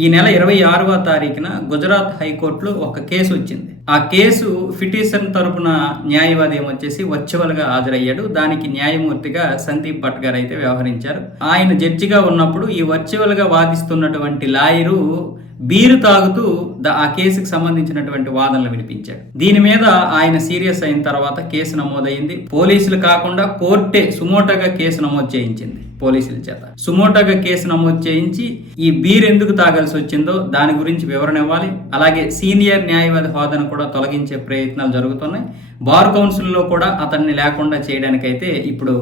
ఈ నెల 26వ తారీఖున గుజరాత్ హైకోర్టులో ఒక కేసు వచ్చింది. ఆ కేసు పిటిషన్ తరపున న్యాయవాది ఏమొచ్చేసి వర్చువల్ గా హాజరయ్యాడు. దానికి న్యాయమూర్తిగా సందీప్ భట్ గారు అయితే వ్యవహరించారు. ఆయన జడ్జిగా ఉన్నప్పుడు ఈ వర్చువల్ గా వాదిస్తున్నటువంటి లాయరు బీరు తాగుతూ ఆ కేసుకు సంబంధించినటువంటి వాదనలు వినిపించాడు. దీని మీద ఆయన సీరియస్ అయిన తర్వాత కేసు నమోదైంది. పోలీసులు కాకుండా కోర్టే సుమోటోగా కేసు నమోదు చేయించింది. పోలీసుల చేత సుమోటోగా కేసు నమోదు చేయించి ఈ బీర్ ఎందుకు తాగాల్సి వచ్చిందో దాని గురించి వివరణ ఇవ్వాలి. అలాగే సీనియర్ న్యాయవాది హోదాను కూడా తొలగించే ప్రయత్నాలు జరుగుతున్నాయి. బార్ కౌన్సిల్లో కూడా అతన్ని లేకుండా చేయడానికైతే ఇప్పుడు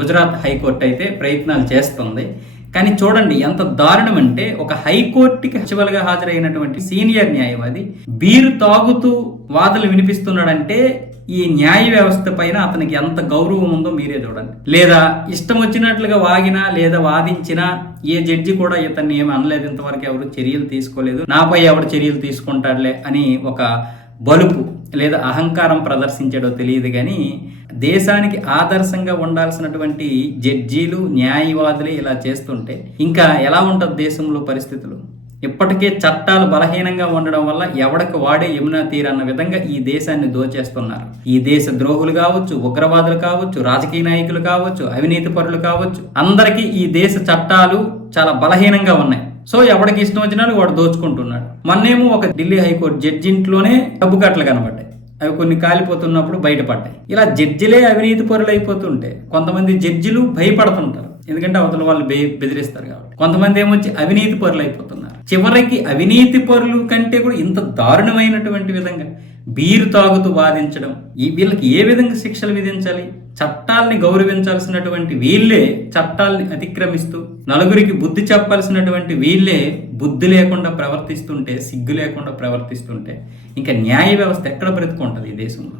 గుజరాత్ హైకోర్టు అయితే ప్రయత్నాలు చేస్తుంది. కానీ చూడండి ఎంత దారుణం అంటే, ఒక హైకోర్టుకి వర్చువల్గా హాజరైనటువంటి సీనియర్ న్యాయవాది బీరు తాగుతూ వాదనలు వినిపిస్తున్నాడంటే ఈ న్యాయ వ్యవస్థ పైన అతనికి ఎంత గౌరవం ఉందో మీరే చూడండి. లేదా ఇష్టం వచ్చినట్లుగా వాగినా లేదా వాదించినా ఏ జడ్జి కూడా ఇతన్ని ఏమి అనలేదు, ఇంతవరకు ఎవరు చర్యలు తీసుకోలేదు, నాపై ఎవరు చర్యలు తీసుకుంటాడులే అని ఒక బలుపు లేదా అహంకారం ప్రదర్శించాడో తెలియదు. కానీ దేశానికి ఆదర్శంగా ఉండాల్సినటువంటి జడ్జీలు న్యాయవాదులే ఇలా చేస్తుంటే ఇంకా ఎలా ఉంటుంది దేశంలో పరిస్థితులు? ఇప్పటికే చట్టాలు బలహీనంగా ఉండడం వల్ల ఎవడికి వాడే యమునా తీర్ అన్న విధంగా ఈ దేశాన్ని దోచేస్తున్నారు. ఈ దేశ ద్రోహులు కావచ్చు, ఉగ్రవాదులు కావచ్చు, రాజకీయ నాయకులు కావచ్చు, అవినీతి పరులు కావచ్చు, అందరికీ ఈ దేశ చట్టాలు చాలా బలహీనంగా ఉన్నాయి. సో ఎవడికి ఇష్టం వచ్చినా వాడు దోచుకుంటున్నాడు. మొన్నేమో ఒక ఢిల్లీ హైకోర్టు జడ్జి ఇంట్లోనే డబ్బు కట్టలు కనబడ్డాయి. అవి కొన్ని కాలిపోతున్నప్పుడు బయటపడ్డాయి. ఇలా జడ్జిలే అవినీతి పరులు అయిపోతుంటే కొంతమంది జడ్జిలు భయపడుతుంటారు, ఎందుకంటే అవతల వాళ్ళు బెదిరిస్తారు కాబట్టి. కొంతమంది ఏమొచ్చి అవినీతి పరులు అయిపోతున్నారు. చివరికి అవినీతి పరులు కంటే కూడా ఇంత దారుణమైనటువంటి విధంగా బీరు తాగుతూ వాదించడం, వీళ్ళకి ఏ విధంగా శిక్షలు విధించాలి? చట్టాలని గౌరవించాల్సినటువంటి వీళ్ళే చట్టాలని అతిక్రమిస్తూ నలుగురికి బుద్ధి చెప్పాల్సినటువంటి వీళ్ళే బుద్ధి లేకుండా ప్రవర్తిస్తుంటే, సిగ్గు లేకుండా ప్రవర్తిస్తుంటే ఇంకా న్యాయ వ్యవస్థ ఎక్కడ బ్రతుకుంటుంది ఈ దేశంలో?